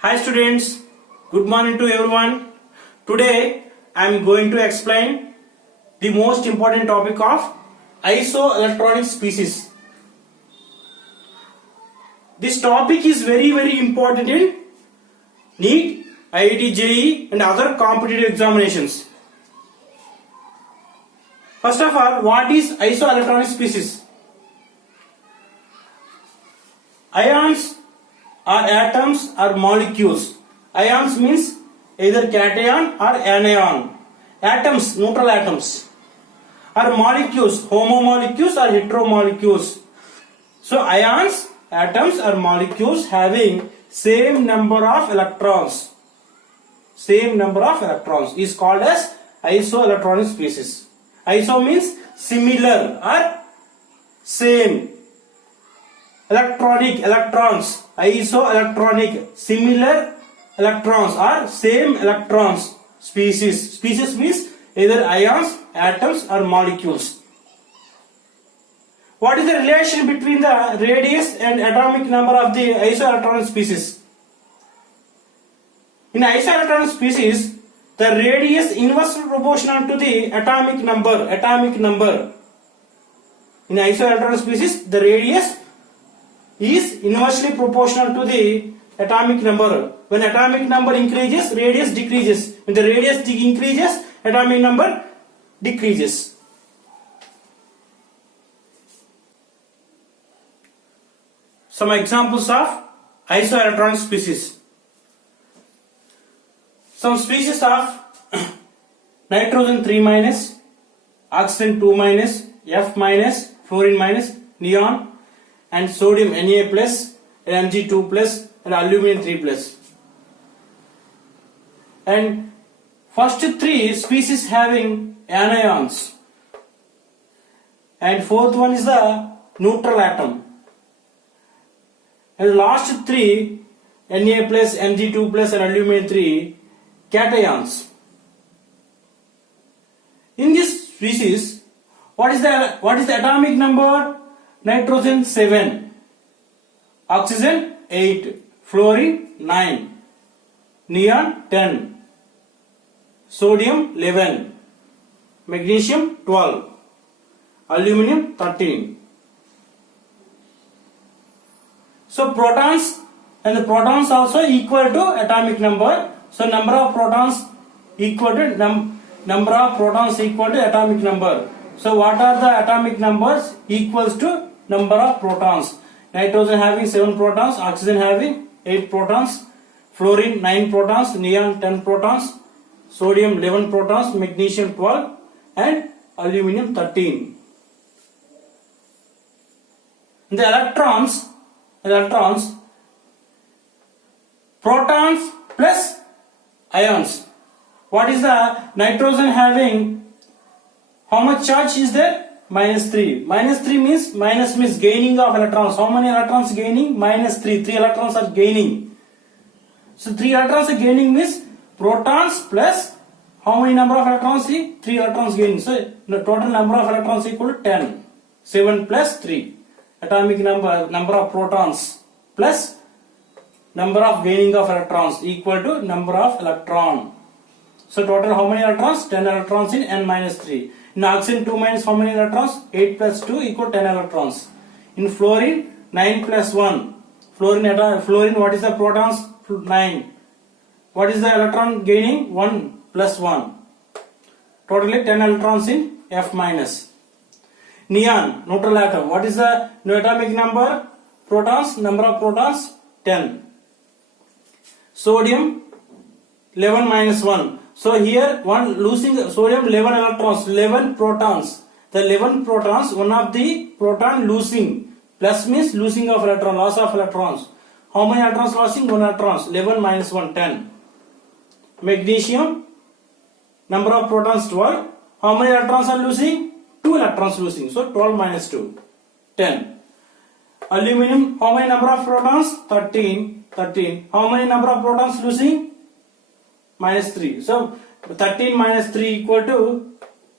Hi students, good morning to everyone. Today I am going to explain the most important topic of isoelectronic species. This topic is very important in NEET, IIT JEE and other competitive examinations. First of all, what is isoelectronic species? Ions are atoms or molecules. Ions means either cation or anion. Atoms, neutral atoms. Or molecules, homomolecules or heteromolecules. So ions, atoms or molecules having same number of electrons. Same number of electrons is called as isoelectronic species. Iso means similar or same. Electronic, electrons, isoelectronic, similar electrons or same electrons. Species. Species means either ions, atoms or molecules. What is the relation between the radius and atomic number of the isoelectronic species? In isoelectronic species, the radius inversely proportional to the atomic number. Atomic number. In isoelectronic species, the radius is inversely proportional to the atomic number. When atomic number increases, radius decreases. When the radius increases, atomic number decreases. Some examples of isoelectronic species. Some species of nitrogen 3 minus, oxygen 2 minus, F minus, fluorine minus, neon and sodium Na plus, Mg2 plus and aluminum 3 plus. And first three species having anions and fourth one is the neutral atom. And last three Na plus, Mg2 plus and aluminum 3 cations. In this species, what is the atomic number? Nitrogen 7, oxygen 8, fluorine 9, neon 10, sodium 11, magnesium 12, aluminum 13. So protons and the protons also equal to atomic number. So number of protons equal to number of protons equal to atomic number. So what are the atomic numbers? Equals to number of protons. Nitrogen having 7 protons, oxygen having 8 protons, fluorine 9 protons, neon 10 protons, sodium 11 protons, magnesium 12 and aluminum 13. The electrons, protons plus ions. What is the nitrogen having? How much charge is there? -3. -3 means minus means gaining of electrons. How many electrons gaining? -3. 3 electrons are gaining. So 3 electrons are gaining means protons plus how many number of electrons? 3 electrons gaining. So the total number of electrons equal to 10. 7 plus 3. Atomic number of protons plus number of gaining of electrons equal to number of electron. So total how many electrons? 10 electrons in n minus 3. In oxygen 2 minus how many electrons? 8 plus 2 equal 10 electrons. In fluorine 9 plus 1. Fluorine what is the protons? 9. What is the electron gaining? 1 plus 1. Totally 10 electrons in F minus. Neon, neutral atom. What is the atomic number? Protons, number of protons? 10. Sodium 11 minus 1. So here one losing sodium 11 electrons, 11 protons. The 11 protons, one of the proton losing. Plus means losing of electron, loss of electrons. How many electrons losing? 1 electrons. 11 minus 1, 10. Magnesium, number of protons 12. How many electrons are losing? 2 electrons losing. So 12 minus 2, 10. Aluminum, how many number of protons? 13. How many number of protons losing? -3. So 13 minus 3 equal to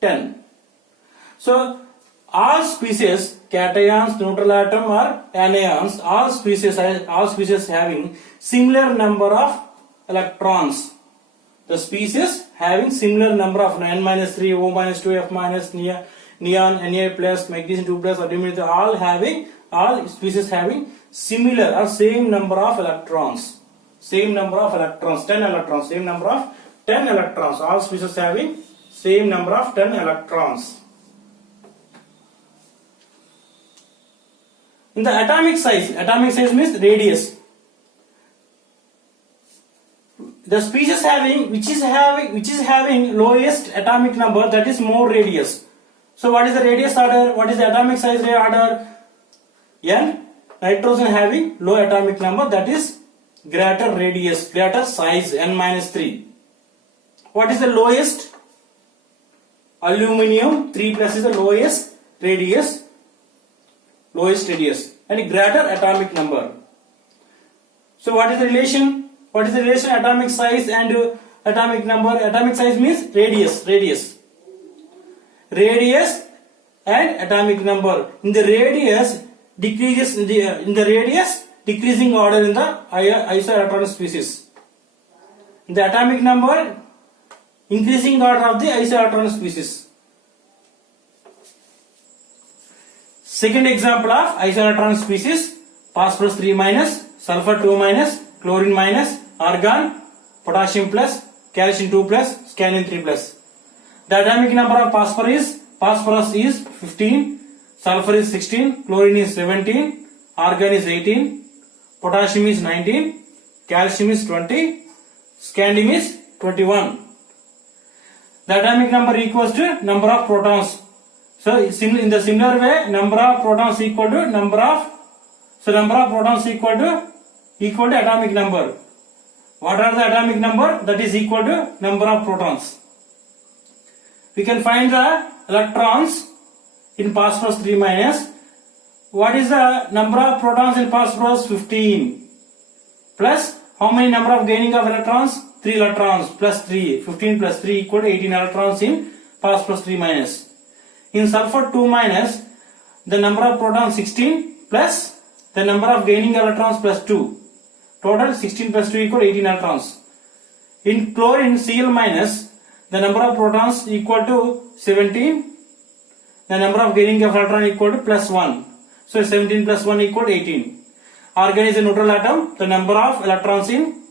10. So all species cations, neutral atom or anions, all species having similar number of electrons. The species having similar number of N minus 3, O minus 2, F minus, neon, Na plus, magnesium 2 plus, aluminum, all species having similar or same number of electrons. Same number of electrons, 10 electrons, same number of 10 electrons. All species having same number of 10 electrons. In the atomic size means radius. The species which is having lowest atomic number, that is more radius. So what is the radius order? What is the atomic size order? N. Nitrogen having low atomic number, that is greater radius, greater size, N minus 3. What is the lowest? Aluminium 3 plus is the lowest radius, and greater atomic number. So what is the relation? What is the relation atomic size and atomic number? Atomic size means radius and atomic number. In the radius decreases in the radius, decreasing order in the isoelectronic species. In the atomic number, increasing order of the isoelectronic species. Second example of isoelectronic species: phosphorus 3 minus, sulfur 2 minus, chlorine minus, argon, potassium plus, calcium 2 plus, scandium 3 plus. The atomic number of phosphorus is 15, sulfur is 16, chlorine is 17, argon is 18, potassium is 19, calcium is 20, scandium is 21. The atomic number equals to number of protons. So in the similar way, number of protons equal to number of protons equal to atomic number. What are the atomic number? That is equal to number of protons. We can find the electrons in phosphorus 3 minus. What is the number of protons in phosphorus? 15. Plus how many number of gaining of electrons? 3 electrons plus 3. 15 plus 3 equal to 18 electrons in phosphorus 3 minus. In sulfur 2 minus, the number of protons 16 plus the number of gaining electrons plus 2. Total 16 plus 2 equal to 18 electrons. In chlorine Cl minus, the number of protons equal to 17. The number of gaining of electron equal to plus 1. So 17 plus 1 equal to 18. Argon is a neutral atom. The number of electrons in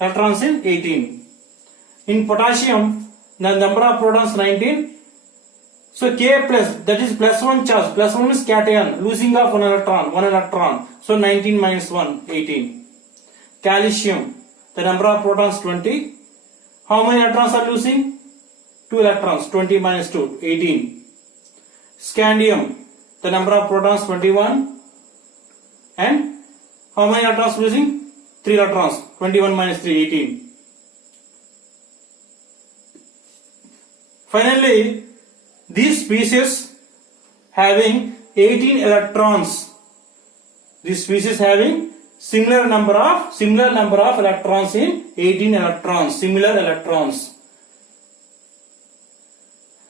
18. In potassium, the number of protons 19. So K plus, that is plus 1 charge. Plus 1 means cation, losing of 1 electron. So 19 minus 1, 18. Calcium, the number of protons 20. How many electrons are losing? 2 electrons. 20 minus 2, 18. Scandium, the number of protons 21. And how many electrons losing? 3 electrons. 21 minus 3, 18. Finally, these species having 18 electrons. These species having similar number of electrons in 18 electrons. Similar electrons.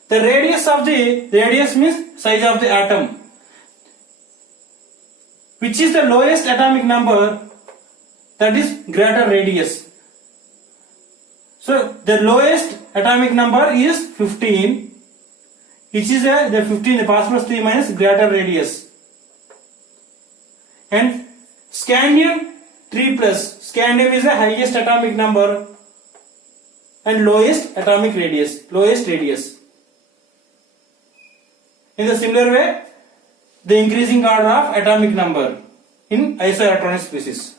The radius means size of the atom. Which is the lowest atomic number? That is greater radius. So the lowest atomic number is 15. Which is the 15, the phosphorus 3 minus greater radius. And scandium 3 plus. Scandium is the highest atomic number and lowest atomic radius. Lowest radius. In the similar way, the increasing order of atomic number in isoelectronic species.